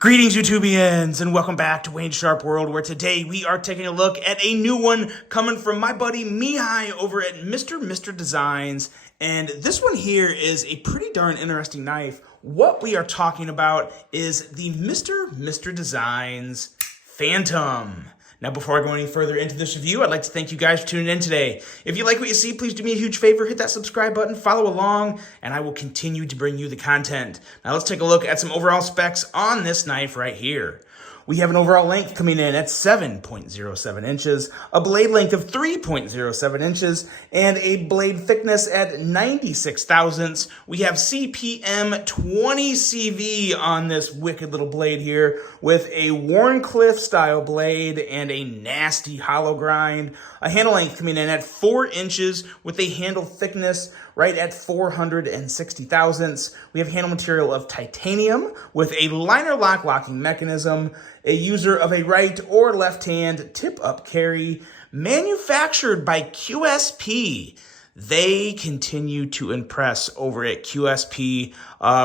Greetings, YouTubians, and welcome back to Wayne Sharp World, where today we are taking a look at a new one coming from my buddy Mihai over at Mr. Designs. And this one here is a pretty darn interesting knife. What we are talking about is the Mr. Designs Phantom. Now, before I go any further into this review, I'd like to thank you guys for tuning in today. If you like what you see, please do me a huge favor, hit that subscribe button, follow along, and I will continue to bring you the content. Now, let's take a look at some overall specs on this knife right here. We have an overall length coming in at 7.07 inches, a blade length of 3.07 inches, and a blade thickness at 96 thousandths. We have CPM 20 CV on this wicked little blade here with a Wharncliffe style blade and a nasty hollow grind. A handle length coming in at 4 inches with a handle thickness right at 460 thousandths. We have handle material of titanium with a liner lock locking mechanism, a user of a right or left hand tip up carry, manufactured by QSP. They continue to impress over at QSP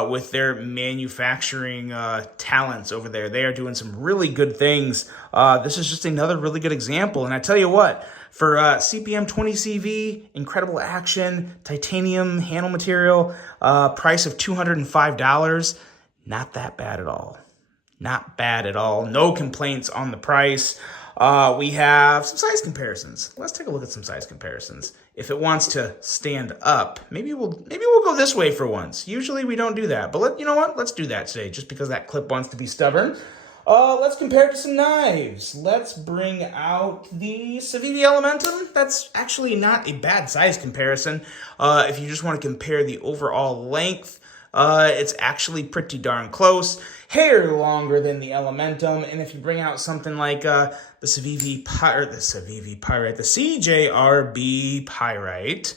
with their manufacturing talents over there. They are doing some really good things. This is just another really good example. And I tell you what, for CPM 20 CV, incredible action, titanium handle material, price of $205, not that bad at all. Not bad at all. No complaints on the price. We have some size comparisons. Let's take a look at some size comparisons. If it wants to stand up, maybe we'll go this way for once. Usually we don't do that, but you know what? Let's do that today, just because that clip wants to be stubborn. Let's compare it to some knives. Let's bring out the Civivi Elementum. That's actually not a bad size comparison. If you just want to compare the overall length, it's actually pretty darn close. Hair longer than the Elementum, and if you bring out something like the CJRB Pyrite,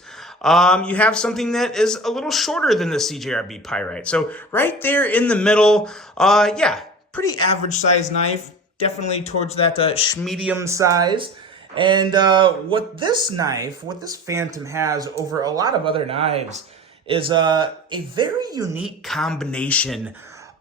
you have something that is a little shorter than the CJRB Pyrite. So right there in the middle, yeah, pretty average size knife, definitely towards that medium size. And what this Phantom has over a lot of other knives is a very unique combination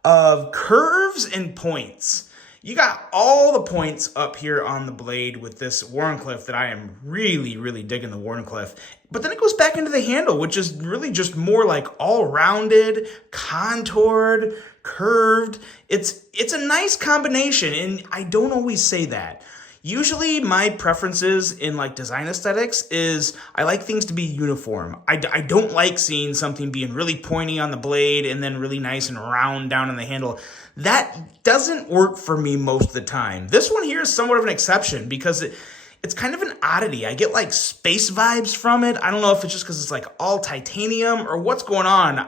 of curves and points. You got all the points up here on the blade with this Wharncliffe that I am really digging the Wharncliffe. But then it goes back into the handle, which is really just more like all-rounded, contoured, curved. It's a nice combination, and I don't always say that. Usually my preferences in like design aesthetics is I like things to be uniform. I don't like seeing something being really pointy on the blade and then really nice and round down on the handle. That doesn't work for me most of the time. This one here is somewhat of an exception because it's kind of an oddity. I get like space vibes from it. I don't know if it's just because it's like all titanium or what's going on.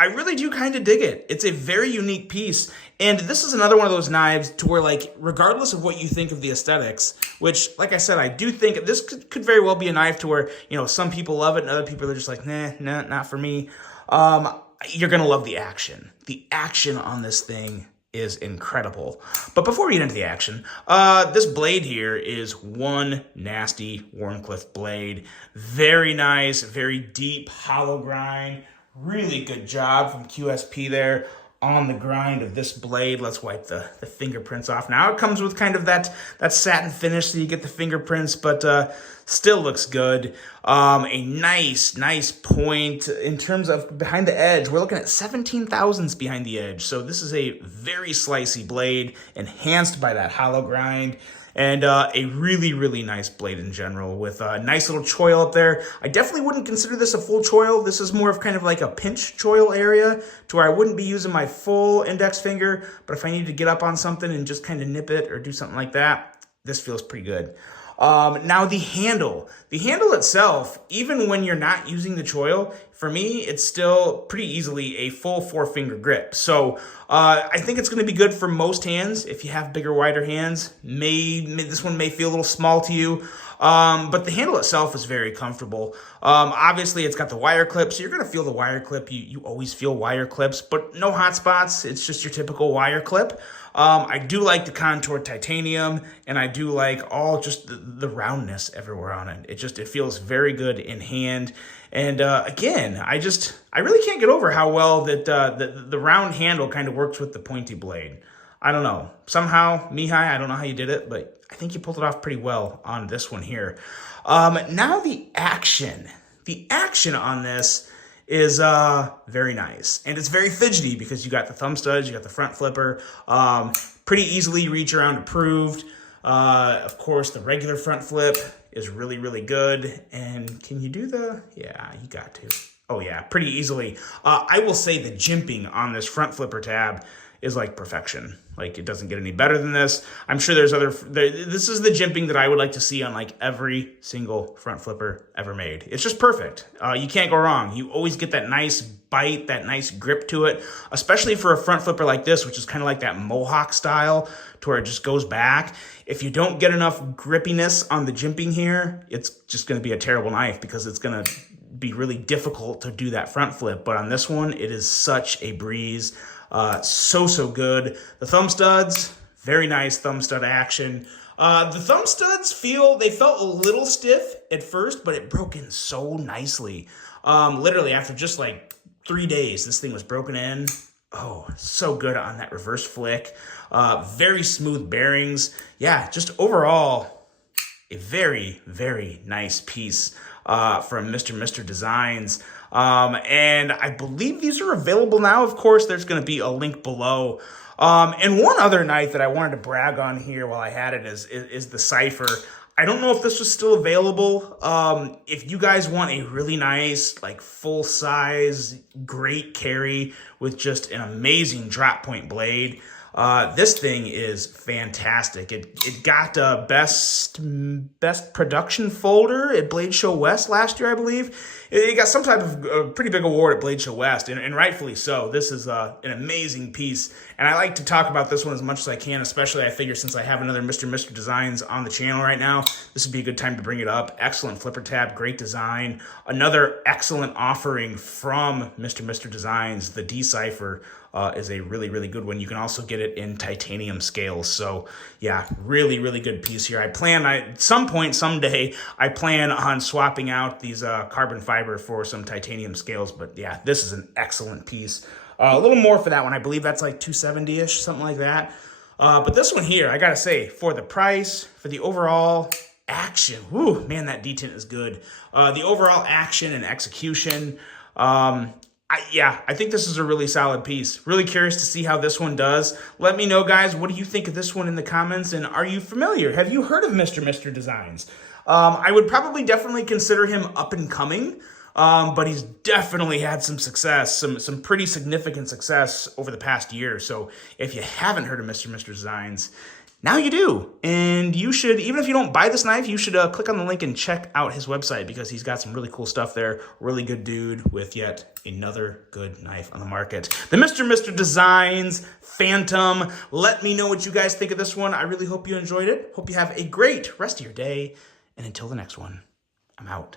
I really do kind of dig it. It's a very unique piece. And this is another one of those knives to where, like, regardless of what you think of the aesthetics, which, like I said, I do think this could very well be a knife to where, you know, some people love it and other people are just like, nah, not for me. You're going to love the action. The action on this thing is incredible. But before we get into the action, this blade here is one nasty Wharncliffe blade. Very nice, very deep, hollow grind. Really good job from QSP there on the grind of this blade. Let's wipe the fingerprints off. Now it comes with kind of that satin finish, so you get the fingerprints, but still looks good. A nice point in terms of behind the edge. We're looking at 17 thousandths behind the edge. So this is a very slicey blade, enhanced by that hollow grind. And a really nice blade in general with a nice little choil up there. I definitely wouldn't consider this a full choil. This is more of kind of like a pinch choil area to where I wouldn't be using my full index finger, but if I need to get up on something and just kind of nip it or do something like that, this feels pretty good. Now the handle itself, even when you're not using the choil, for me, it's still pretty easily a full 4-finger grip. So I think it's going to be good for most hands. If you have bigger, wider hands, this one may feel a little small to you. But the handle itself is very comfortable. Obviously, it's got the wire clip, so you're going to feel the wire clip. You always feel wire clips, but no hot spots. It's just your typical wire clip. I do like the contoured titanium, and I do like all just the roundness everywhere on it. It feels very good in hand. And again, I really can't get over how well that the round handle kind of works with the pointy blade. I don't know. Somehow, Mihai, I don't know how you did it, but I think you pulled it off pretty well on this one here. Now the action. The action on this is very nice. And it's very fidgety because you got the thumb studs, you got the front flipper. Pretty easily reach around approved. Of course, the regular front flip is really, really good. And can you do yeah, you got to. Oh yeah, pretty easily. I will say the jimping on this front flipper tab is like perfection. Like, it doesn't get any better than this. I'm sure there's this is the jimping that I would like to see on like every single front flipper ever made. It's just perfect. You can't go wrong. You always get that nice bite, that nice grip to it, especially for a front flipper like this, which is kind of like that mohawk style to where it just goes back. If you don't get enough grippiness on the jimping here, it's just going to be a terrible knife because it's going to be really difficult to do that front flip. But on this one, it is such a breeze. So good. The thumb studs, very nice thumb stud action. The thumb studs felt a little stiff at first, but it broke in so nicely. Literally after just like 3 days, this thing was broken in. Oh, so good on that reverse flick. Very smooth bearings. Yeah, just overall, a very, very nice piece from Mr. Designs. And I believe these are available now. Of course, there's going to be a link below. And one other knife that I wanted to brag on here while I had it is the Cipher. I don't know if this was still available. If you guys want a really nice, like full size, great carry with just an amazing drop point blade, this thing is fantastic. It got best production folder at Blade Show West last year, I believe. It got some type of pretty big award at Blade Show West, and rightfully so. This is an amazing piece, and I like to talk about this one as much as I can, especially I figure since I have another Mr. Designs on the channel right now, this would be a good time to bring it up. Excellent flipper tab, great design. Another excellent offering from Mr. Designs, the Cipher. Is a really, really good one. You can also get it in titanium scales. So yeah, really, really good piece here. At some point, someday, I plan on swapping out these carbon fiber for some titanium scales. But yeah, this is an excellent piece. A little more for that one. I believe that's like $270-ish, something like that. But this one here, I gotta say, for the price, for the overall action, whoo, man, that detent is good. The overall action and execution, I think this is a really solid piece. Really curious to see how this one does. Let me know, guys, what do you think of this one in the comments? And are you familiar? Have you heard of Mr. Designs? I would probably definitely consider him up and coming, but he's definitely had some success, some pretty significant success over the past year. So if you haven't heard of Mr. Designs, now you do, and you should, even if you don't buy this knife, you should click on the link and check out his website because he's got some really cool stuff there. Really good dude with yet another good knife on the market. The Mr. Designs Phantom. Let me know what you guys think of this one. I really hope you enjoyed it. Hope you have a great rest of your day, and until the next one, I'm out.